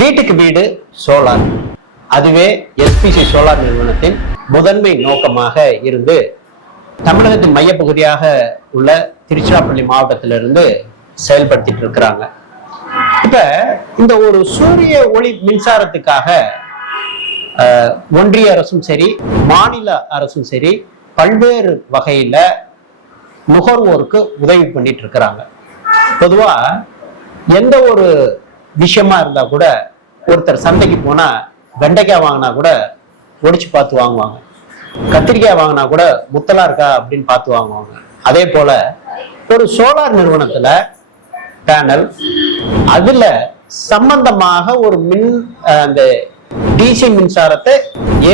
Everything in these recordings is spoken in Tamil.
வீட்டுக்கு வீடு சோலார், அதுவே எஸ்பிசி சோலார் நிறுவனத்தின் முதன்மை நோக்கமாக இருந்து தமிழகத்தின் மையப்பகுதியாக உள்ள திருச்சிராப்பள்ளி மாவட்டத்திலிருந்து செயல்படுத்திட்டு இருக்கிறாங்க. இப்ப இந்த ஒரு சூரிய ஒளி மின்சாரத்துக்காக ஒன்றிய அரசும் சரி மாநில அரசும் சரி பல்வேறு வகையில நுகர்வோருக்கு உதவி பண்ணிட்டு இருக்கிறாங்க. பொதுவா எந்த ஒரு விஷயமா இருந்தா கூட ஒருத்தர் சந்தைக்கு போனா வெண்டைக்காய் வாங்கினா கூட ஒடிச்சு பார்த்து வாங்குவாங்க, கத்திரிக்காய் வாங்கினா கூட முத்தலா இருக்கா அப்படின்னு பார்த்து வாங்குவாங்க. அதே போல ஒரு சோலார் நிறுவனத்துல பேனல், அதுல சம்பந்தமாக ஒரு அந்த டிசி மின்சாரத்தை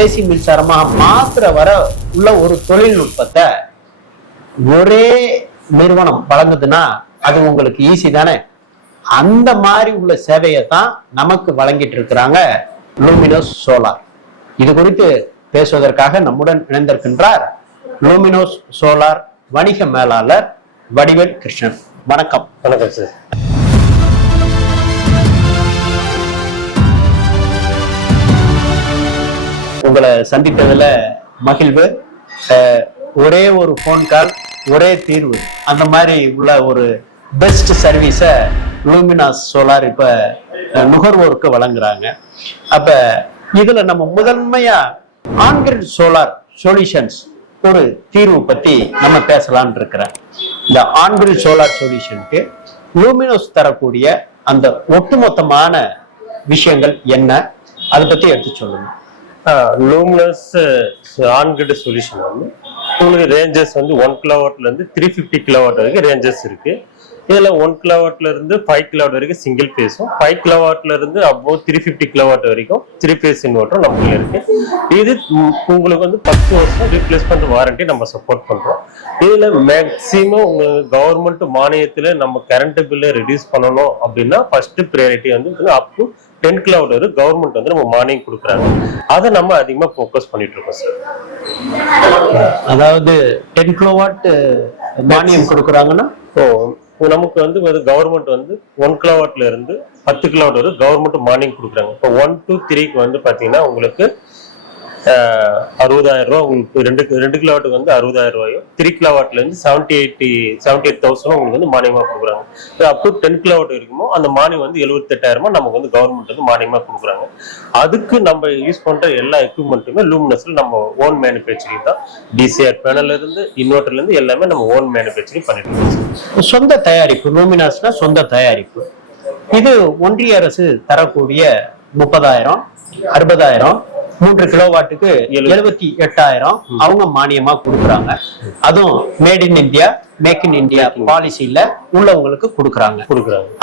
ஏசி மின்சாரமாக மாத்திர வர உள்ள ஒரு தொழில்நுட்பத்தை ஒரே நிறுவனம் வழங்குதுன்னா அது உங்களுக்கு ஈஸி தானே. அந்த மாதிரி உள்ள சேவையை தான் நமக்கு வழங்கிட்டு இருக்கிறாங்க லூமினோஸ் சோலார். இது குறித்து பேசுவதற்காக நம்முடன் இணைந்திருக்கின்றார் லூமினோஸ் சோலார் வணிக மேலாளர் வடிவேல் கிருஷ்ணன். வணக்கம். வணக்கம் சார். உங்களை சந்தித்ததுல மகிழ்வு. ஒரே ஒரு போன் கால் ஒரே தீர்வு, அந்த மாதிரி உள்ள ஒரு பெஸ்ட் சர்வீஸை லூமினாஸ் சோலார் இப்ப நுகர்வோருக்கு வழங்குறாங்க. அப்ப இதுல நம்ம முதன்மையா ஆன்கிரிட் சோலார் சொல்யூஷன்ஸ் ஒரு தீர்வு பத்தி நம்ம பேசலாம்னு இருக்கிறேன். இந்த ஆன்கிரிட் சோலார் சொல்யூஷனுக்கு லூமினோஸ் தரக்கூடிய அந்த ஒட்டுமொத்தமான விஷயங்கள் என்ன, அதை பத்தி எடுத்து சொல்லுங்க. லூமினஸ் ஆன்கிரிட் சொல்யூஷன் வந்து உங்களுக்கு ரேஞ்சஸ் வந்து 1 கிலோவாட்ல இருந்து 350 கிலோவாட் வரைக்கும் ரேஞ்சஸ் இருக்கு. இதுல 1 கிலோவாட்ல இருந்து 5 கிலோவாட் வரைக்கும் சிங்கிள் பேஸும், 5 கிலோவாட்ல இருந்து அபோவ் 350 கிலோவாட் வரைக்கும் 3 பேஸ் இன்வெர்டரும் நமக்கு இருக்கு. இது உங்களுக்கு வந்து 10 வருஷம் ரீப்ளேஸ்மெண்ட் வாரண்டி நம்ம சப்போர்ட் பண்றோம். இதுல மேக்சிமம் உங்களுக்கு கவர்மெண்ட் மானியத்துல நம்ம கரண்ட் பில்லை ரெடியூஸ் பண்ணணும் அப்படின்னா ஃபர்ஸ்ட் ப்ரையாரிட்டி வந்து அப் டு 10 கிலோவாட் வரை கவர்மெண்ட் வந்து நம்ம மானியம் கொடுக்குறாங்க. அதை நம்ம அதிகமா ஃபோக்கஸ் பண்ணிட்டு இருக்கோம் சார். அதாவது 10 கிலோவாட் மானியம் கொடுக்குறாங்கன்னா நமக்கு வந்து கவர்மெண்ட் வந்து 1 கிலோவாட்ல இருந்து 10 கிலோவாட் வரை கவர்மெண்ட் மானியம் கொடுக்குறாங்க. இப்போ 1 to 3க்கு வந்து பாத்தீங்கன்னா உங்களுக்கு 60,000 ரூபாய், உங்களுக்கு 2 கிலோவாட்டுக்கு வந்து 60,000 ரூபாயும், 3 கிலோவாட்ல இருந்து 78,000 உங்களுக்கு வந்து மானியமா கொடுக்குறாங்க. அப் டு 10 கிலோவாட் இருக்குமோ அந்த மானியம் வந்து 78,000 நமக்கு வந்து கவர்மெண்ட் வந்து மானியமா கொடுக்குறாங்க. அதுக்கு நம்ம யூஸ் பண்ற எல்லா எக்யூப்மெண்ட்டுமே லூமினஸ்ல நம்ம ஓன் மேனுஃபேக்சரிங் தான். டிசிஆர் பேனல்ல இருந்து இன்வெர்டர்ல இருந்து எல்லாமே நம்ம ஓன் மேனுஃபேக்சரிங் பண்ணிட்டு இருக்கோம். சொந்த தயாரிப்பு, லூமினஸ்னா சொந்த தயாரிப்பு. இது ஒன்றிய அரசு தரக்கூடிய 30,000, 60,000, 3 கிலோவாட்டுக்கு 78,000 அவங்க மானியமா கொடுக்குறாங்க. அதுவும் made in India, make in India பாலிசியில உள்ளவங்களுக்கு கொடுக்குறாங்க.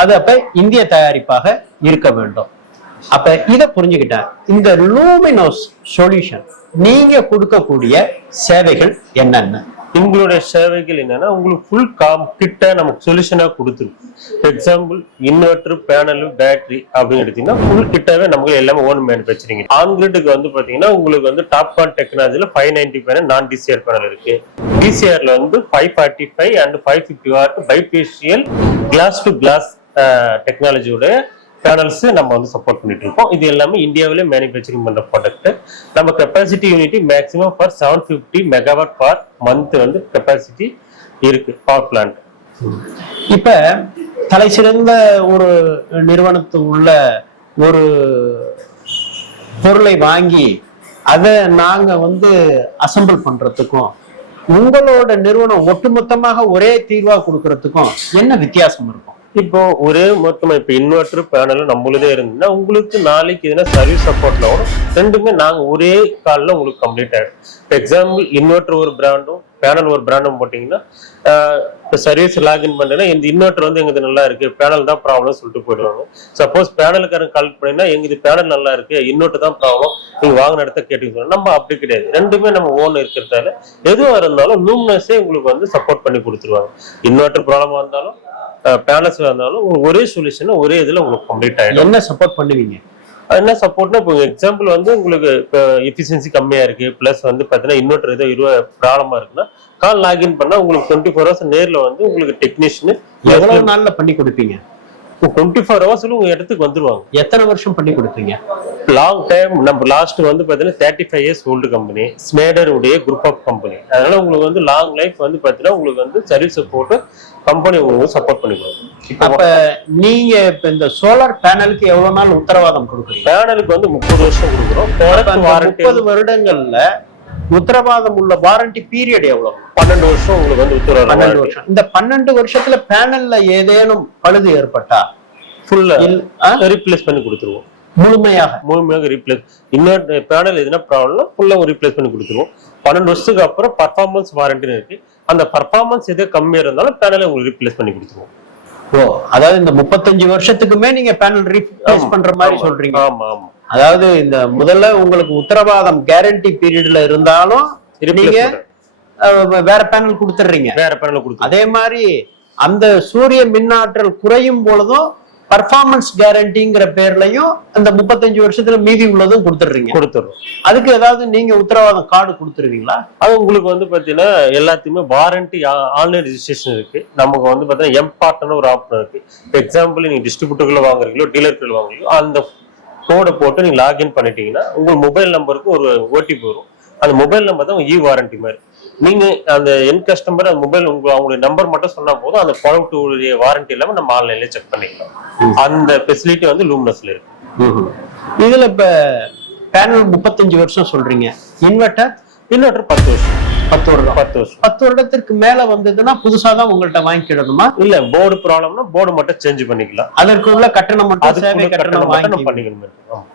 அது அப்ப இந்திய தயாரிப்பாக இருக்க வேண்டும். அப்ப இத புரிஞ்சுக்கிட்டேன். இந்த லூமினோஸ் சொல்யூஷன் நீங்க கொடுக்கக்கூடிய சேவைகள் என்னென்ன? உங்களுடைய சேவைகள் என்னன்னா உங்களுக்கு ஃபுல் கிட்ட நமக்கு சொல்யூஷனா கொடுத்துருக்கு. எக்ஸாம்பிள் இன்வெர்டர், பேனல், பேட்டரி அப்படின்னு எடுத்தீங்கன்னா ஃபுல் கிட்டாவே நமக்கு எல்லாமே ஓன் மேனுஃபேக்சரிங். ஆன்கிரிட்டுக்கு வந்து பாத்தீங்கன்னா உங்களுக்கு வந்து டாப்கான் டெக்னாலஜில 590 பேனல் நான் டிசிஆர் பேனல் இருக்கு. டிசிஆர்ல வந்து 545 and 550 watt bifacial glass to glass டெக்னாலஜியோட பேனல்ஸ் நம்ம வந்து சப்போர்ட் பண்ணிட்டு இருக்கோம். இது எல்லாமே இந்தியாவிலே மேனுஃபேக்சரிங் பண்ற ப்ராடக்ட். நம்ம capacity unity maximum for 750 megawatt per month வந்து கெப்பாசிட்டி இருக்கு பவர் பிளான்ட். இப்ப தலை சிறந்த ஒரு நிறுவனத்து உள்ள ஒரு பொருளை வாங்கி அதை நாங்க வந்து அசம்பிள் பண்றதுக்கும் உங்களோட நிறுவனம் ஒட்டுமொத்தமாக ஒரே தீர்வா கொடுக்கறதுக்கும் என்ன வித்தியாசம் இருக்கும்? இப்போ ஒரே மொத்தமா இப்ப இன்வெர்டர் பேனல் நம்மளதே இருந்ததுன்னா உங்களுக்கு நாளைக்கு எதுனா சர்வீஸ் சப்போர்ட்ல வரும். ரெண்டுமே நாங்க ஒரே கால்ல உங்களுக்கு கம்ப்ளீட் ஆயிடும். எக்ஸாம்பிள் இன்வெர்டர் ஒரு பிராண்டும் பேனல் ஒரு பிராண்டும் போட்டீங்கன்னா இப்போ சர்வீஸ் லாகின் பண்ணீங்கன்னா இந்த இன்வெர்டர் வந்து எங்களுக்கு நல்லா இருக்கு, பேனல் தான் ப்ராப்ளம் சொல்லிட்டு போயிடுவாங்க. சப்போஸ் பேனலுக்காரன் கால் பண்ணீங்கன்னா எங்களுக்கு பேனல் நல்லா இருக்கு, இன்வெர்டர் தான் ப்ராப்ளம், நீங்க வாங்கின இடத்த கேட்டீங்க. நம்ம அப்படி கிடையாது. ரெண்டுமே நம்ம ஓன் இருக்கிறதால எதுவாக இருந்தாலும் லூமினஸே உங்களுக்கு வந்து சப்போர்ட் பண்ணி கொடுத்துருவாங்க. இன்வெர்டர் ப்ராப்ளமா இருந்தாலும் பேனல்ஸ் இருந்தாலும் ஒரே சொல்யூஷன் ஒரே இதுல உங்களுக்கு கம்ப்ளீட் ஆயிடும். என்ன சப்போர்ட் பண்ணுவீங்க? என்ன சப்போர்ட்னா இப்போ எக்ஸாம்பிள் வந்து உங்களுக்கு இப்போ எஃபிஷியன்சி கம்மியா இருக்கு, பிளஸ் வந்து பாத்தீங்கன்னா இன்வெர்டர் ஏதோ 20 ப்ராப்ளமா இருக்குன்னா கால் லாகின் பண்ணா உங்களுக்கு 24 hours நேர்ல வந்து உங்களுக்கு டெக்னீஷியன் எவ்வளவு நாள்ல பண்ணி கொடுப்பீங்க? 24 ஹவர்ஸ்ல உங்க இடத்துக்கு வந்துருவாங்க. எத்தனை வருஷம் பண்ணி கொடுப்பீங்க? Long time. நம்ம லாஸ்ட் வந்து பாத்தீங்கன்னா 35 இயர்ஸ் ஓல்டு கம்பெனி, ஸ்னேடர் உடைய குரூப் ஆஃப் கம்பெனி. அதனால உங்களுக்கு வந்து லாங் லைஃப் வந்து பாத்தீங்கன்னா உங்களுக்கு வந்து சர்வீஸ் போட்டு கம்பெனி உங்களுக்கு சப்போர்ட் பண்ணி கொடுக்கும். அப்ப நீங்க இப்ப இந்த சோலார் பேனலுக்கு எவ்வளவு நாள் உத்தரவாதம் கொடுக்குறீங்க? பேனலுக்கு வந்து 30 வருஷம் கொடுக்குறோம். 30 வருடங்கள்ல உத்தரவாதம் உள்ள வாரண்டி பீரியட் எவ்வளவு? 12 வருஷம் உங்களுக்கு வந்து உத்தரவாதம். 12 வருஷம். இந்த 12 வருஷத்துல பேனல்ல ஏதேனும் பழுது ஏற்பட்டா ஃபுல்லா ரீப்ளேஸ் பண்ணி கொடுத்துருவோம். முழுமையாக ரீப்ளேஸ். இன்னொரு பேனல் எதுனா ப்ராப்ளம் ஃபுல்லா ரீப்ளேஸ் பண்ணி கொடுத்துருவோம். 12 வருஷத்துக்கு அப்புறம் பர்ஃபார்மன்ஸ் வாரண்டின்னு இருக்கு. அந்த பர்ஃபார்மன்ஸ் எதே கம்மியா இருந்தாலும் பேனலை உங்களுக்கு ரீப்ளேஸ் பண்ணி கொடுத்துருவோம். ஓ, அதாவது இந்த 35 வருஷத்துக்குமே நீங்க பேனல் ரீப்ளேஸ் பண்ற மாதிரி சொல்றீங்க? ஆமா ஆமா. அதாவது இந்த முதல்ல உங்களுக்கு உத்தரவாதம் கேரண்டி பீரியட்ல இருந்தாலும் நீங்க வேற பேனல் கொடுத்துறீங்க. வேற பேனல் கொடுத்து அதே மாதிரி அந்த சூரிய மின்னாற்றல் குறையும் பொழுதும் பர்ஃபார்மன்ஸ் கேரண்டிங்கிற பேர்லயும் அந்த 35 வருஷத்துல மீதி உள்ளதும் கொடுத்துறோம். அதுக்கு ஏதாவது நீங்க உத்தரவாதம் கார்டு கொடுத்துருவீங்களா? அது உங்களுக்கு வந்து பாத்தீங்கன்னா எல்லாத்தையுமே வாரண்டி ஆன்லைன் ரெஜிஸ்ட்ரேஷன் இருக்கு. நமக்கு வந்து பாத்தீங்கன்னா எம்பார்ட்னு ஒரு ஆப்ஷன் இருக்கு. எக்ஸாம்பிள் நீங்க டிஸ்ட்ரிபியூட்டர்ல வாங்குறீங்களோ டீலர்கள் வாங்குறீங்களோ அந்த கோடை போட்டு நீங்க லாகின் பண்ணிட்டீங்கன்னா உங்க மொபைல் நம்பருக்கு ஒரு ஓடிபி வரும். அந்த மொபைல் நம்பர் தான் இ வாரண்டி மாதிரி. நீங்க அந்த என் கஸ்டமர் அந்த மொபைல் அவங்களுடைய நம்பர் மட்டும் சொன்னா போதும், அந்த ப்ராடக்ட் வாரண்டி இல்லாம நம்ம ஆன்லைன்ல செக் பண்ணிக்கலாம். அந்த ஃபெசிலிட்டி வந்து லூமினஸ்ல இருக்கு. இதுல இப்ப பேனல் 35 வருஷம் சொல்றீங்க, இன்வெர்டர் 10 வருஷம். 10 வருடத்திற்கு மேல வந்ததுன்னா புதுசாதான் உங்கள்ட்ட வாங்கிக்கிடணுமா? இல்ல, போர்டு ப்ராப்ளம்னா போர்டு மட்டும் சேஞ்ச் பண்ணிக்கலாம். அதற்கு உள்ள கட்டணம் மட்டும் சேவை கட்டணம் பண்ணிக்கணும்.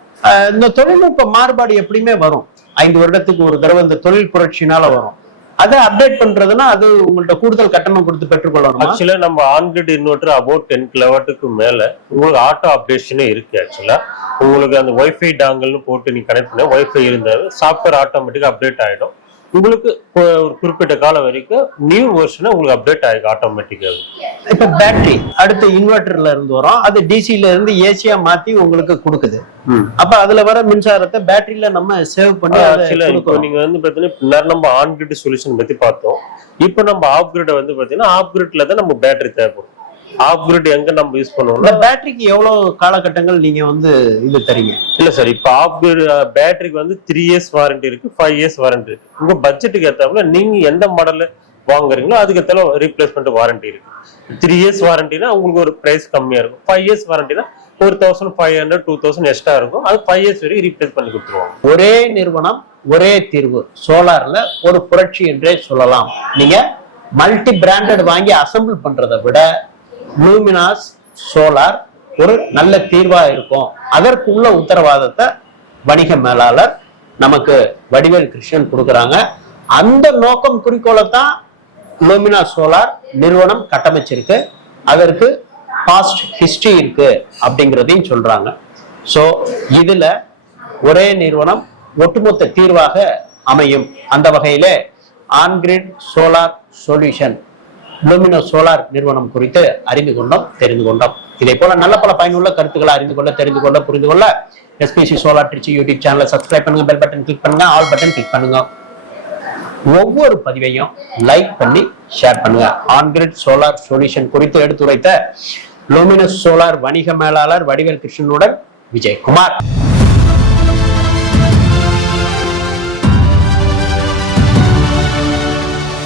இந்த தொழில்நுட்ப மாறுபாடு எப்படியுமே வரும். 5 வருடத்துக்கு ஒரு தடவை இந்த தொழில் புரட்சினால வரும். அதை அப்டேட் பண்றதுன்னா அது உங்கள்ட்ட கூடுதல் கட்டணம் கொடுத்து பெற்றுக்கொள்ளணும். ஆக்சுவலா நம்ம ஆன்கிரிட் இன்வெர்டர் அபவுட் 10 கிலோவாட்டுக்கு மேல உங்களுக்கு ஆட்டோ அப்டேஷனே இருக்கு. ஆக்சுவலா உங்களுக்கு அந்த வைஃபை டாங்கல்னு போட்டு நீங்க கனெக்ட் பண்ண வைஃபை இருந்தாலும் சாஃப்ட்வேர் ஆட்டோமேட்டிக்கா அப்டேட் ஆயிடும். உங்களுக்கு ஒரு குறிப்பிட்ட காலம் வரைக்கும் நியூ வெர்ஷன் உங்களுக்கு அப்டேட் ஆயிடும் ஆட்டோமேட்டிக்கா. இப்ப பேட்டரி அடுத்த இன்வெர்டர்ல இருந்து வரும், அது டிசில இருந்து ஏசியா மாத்தி உங்களுக்கு கொடுக்குது. அப்ப அதுல வர மின்சாரத்தை பேட்டரியில நம்ம சேவ் பண்ணி இப்போ நீங்க வந்து பாத்தீங்கன்னா நம்ம ஆன் கிரிட் சொல்யூஷன் பத்தி பார்த்தோம். இப்போ நம்ம ஆஃப் கிரிட் வந்து பாத்தீங்கன்னா ஆஃப் கிரிட்ல தான் நம்ம பேட்டரி தேவைப்படும். ஆஃப் கிரிட் எங்க நம்ம யூஸ் பண்ணுவோம்? பேட்டரிக்கு எவ்வளவு காலகட்டங்கள் நீங்க வந்து இது தரீங்க? இல்ல சார், இப்ப ஆஃப் கிரிட் பேட்டரிக்கு வந்து 3 இயர்ஸ் வாரண்டி இருக்கு, 5 இயர்ஸ் வாரண்டி இருக்கு. உங்க பட்ஜெட்டுக்கு ஏத்தாப்புல நீங்க எந்த மாடல் வாங்குறீங்களோ அதுக்கு ஏத்தால ரீப்ளேஸ்மெண்ட் வாரண்டி இருக்கு. 3 இயர்ஸ் வாரண்டினா உங்களுக்கு ஒரு பிரைஸ் கம்மியா இருக்கும். 5 இயர்ஸ் வாரண்டினா 1500 2000 எக்ஸ்ட்ரா இருக்கும். அது 5 இயர்ஸ் வரைக்கும் ரீப்ளேஸ் பண்ணி கொடுத்துருவாங்க. ஒரே நிறுவனம் ஒரே தீர்வு, சோலார்ல ஒரு புரட்சி என்றே சொல்லலாம். நீங்க மல்டி பிராண்டட் வாங்கி அசம்பிள் பண்றதை விட லூமினாஸ் சோலார் ஒரு நல்ல தீர்வா இருக்கும். அதற்கு உள்ள உத்தரவாதத்தை வணிக மேலாளர் நமக்கு வடிவேல் கிருஷ்ணன் கொடுக்குறாங்க. அந்த நோக்கம் குறிக்கோளத்தான் லூமினாஸ் சோலார் நிறுவனம் கட்டமைச்சிருக்கு. அதற்கு பாஸ்ட் ஹிஸ்டரி இருக்கு அப்படிங்கிறதையும் சொல்றாங்க. சோ இதுல ஒரே நிறுவனம் ஒட்டுமொத்த தீர்வாக அமையும். அந்த வகையில on-grid solar solution Luminous solar நிறுவனம் குறித்து அறிந்து கொண்டோம், தெரிந்து கொண்டோம். இதே போல நல்ல பல பயனுள்ள கருத்துக்களை அறிந்து கொள்ள, தெரிந்து கொள்ள, புரிந்து கொள்ள எஸ்பிசி சோலார் திருச்சி யூடியூப் சேனலை சப்ஸ்கிரைப் பண்ணுங்க, பெல் பட்டன் கிளிக் பண்ணுங்க, ஆல் பட்டன் கிளிக் பண்ணுங்க. ஒவ்வொரு பதிவையும் லைக் பண்ணி ஷேர் பண்ணுங்க. ஆன்கிரிட் சோலார் சொல்யூஷன் குறித்து எடுத்துரைத்த லூமினாஸ் சோலார் வணிக மேலாளர் வடிவேல் கிருஷ்ணனுடன் விஜயகுமார்.